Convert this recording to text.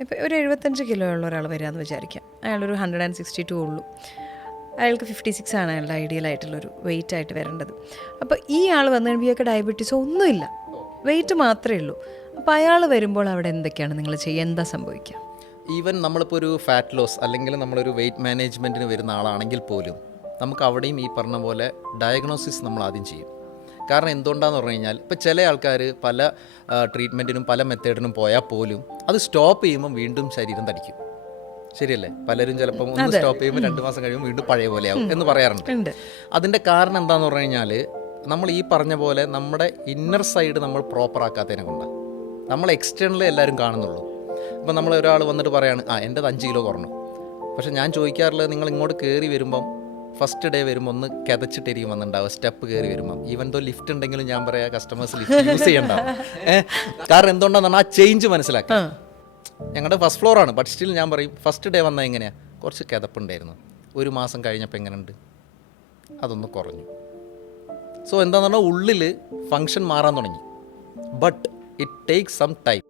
ഇപ്പോൾ ഒരു എഴുപത്തഞ്ച് കിലോ ഉള്ള ഒരാൾ വരികയെന്ന് വിചാരിക്കാം. അയാളൊരു ഹൺഡ്രഡ് ആൻഡ് സിക്സ്റ്റി ടു ഉള്ളൂ. അയാൾക്ക് ഫിഫ്റ്റി സിക്സ് ആണ് അയാളുടെ ഐഡിയൽ ആയിട്ടുള്ളൊരു വെയിറ്റ് ആയിട്ട് വരേണ്ടത്. അപ്പോൾ ഈ ആൾ വന്നു കഴിയുമ്പോൾ ഡയബറ്റീസ് ഒന്നുമില്ല. വെയിറ്റ് മാത്രമേ ഉള്ളൂ. അപ്പോൾ അയാൾ വരുമ്പോൾ അവിടെ എന്തൊക്കെയാണ് നിങ്ങൾ ചെയ്യുക? എന്താ സംഭവിക്കുക? ഈവൻ നമ്മളിപ്പോൾ ഒരു ഫാറ്റ് ലോസ് അല്ലെങ്കിൽ നമ്മളൊരു വെയിറ്റ് മാനേജ്മെന്റിന് വരുന്ന ആളാണെങ്കിൽ പോലും നമുക്ക് അവിടെയും ഈ പറഞ്ഞ പോലെ ഡയഗ്നോസിസ് നമ്മൾ ആദ്യം ചെയ്യും. കാരണം എന്തുകൊണ്ടാന്ന് പറഞ്ഞു കഴിഞ്ഞാൽ ഇപ്പോൾ ചില ആൾക്കാർ പല ട്രീറ്റ്മെന്റിനും പല മെത്തേഡിനും പോയാൽ പോലും അത് സ്റ്റോപ്പ് ചെയ്യുമ്പോൾ വീണ്ടും ശരീരം തടിക്കും. ശരിയല്ലേ? പലരും ചിലപ്പം ഒന്ന് സ്റ്റോപ്പ് ചെയ്യുമ്പോൾ രണ്ട് മാസം കഴിയുമ്പോൾ വീണ്ടും പഴയ പോലെയാവും എന്ന് പറയാറുണ്ട്. അതിന്റെ കാരണം എന്താന്ന് പറഞ്ഞു കഴിഞ്ഞാൽ നമ്മൾ ഈ പറഞ്ഞ പോലെ നമ്മുടെ ഇന്നർ സൈഡ് നമ്മൾ പ്രോപ്പർ ആക്കാത്തതിനെ കൊണ്ടാണ് നമ്മൾ എക്സ്റ്റേണലി എല്ലാവരും കാണുന്നുള്ളൂ. ഇപ്പം നമ്മൾ ഒരാൾ വന്നിട്ട് പറയാണ് ആ എന്റെ അഞ്ച് കിലോ കുറഞ്ഞു. പക്ഷെ ഞാൻ ചോദിക്കാറുള്ളത് നിങ്ങൾ ഇങ്ങോട്ട് കയറി വരുമ്പം ഫസ്റ്റ് ഡേ വരുമ്പോൾ ഒന്ന് കിതച്ചിട്ടിരിക്കും വന്നിട്ടുണ്ടാവും സ്റ്റെപ്പ് കയറി വരുമ്പോൾ ഈവൻ ദോ ലിഫ്റ്റ് ഉണ്ടെങ്കിലും ഞാൻ പറയാം കസ്റ്റമേഴ്സ് ലിഫ്റ്റ് യൂസ് ചെയ്യണ്ട കാരണം എന്തുകൊണ്ടാണെന്ന് ആ ചേഞ്ച് മനസ്സിലാക്കുക ഞങ്ങളുടെ ഫസ്റ്റ് ഫ്ലോർ ആണ് ബട്ട് സ്റ്റിൽ ഞാൻ പറയും ഫസ്റ്റ് ഡേ വന്നാൽ എങ്ങനെയാണ് കുറച്ച് കിതപ്പുണ്ടായിരുന്നു. ഒരു മാസം കഴിഞ്ഞപ്പോൾ എങ്ങനെയുണ്ട്? അതൊന്ന് കുറഞ്ഞു. സോ എന്താണെന്ന് പറഞ്ഞാൽ ഉള്ളിൽ ഫങ്ഷൻ മാറാൻ തുടങ്ങി. But it take some time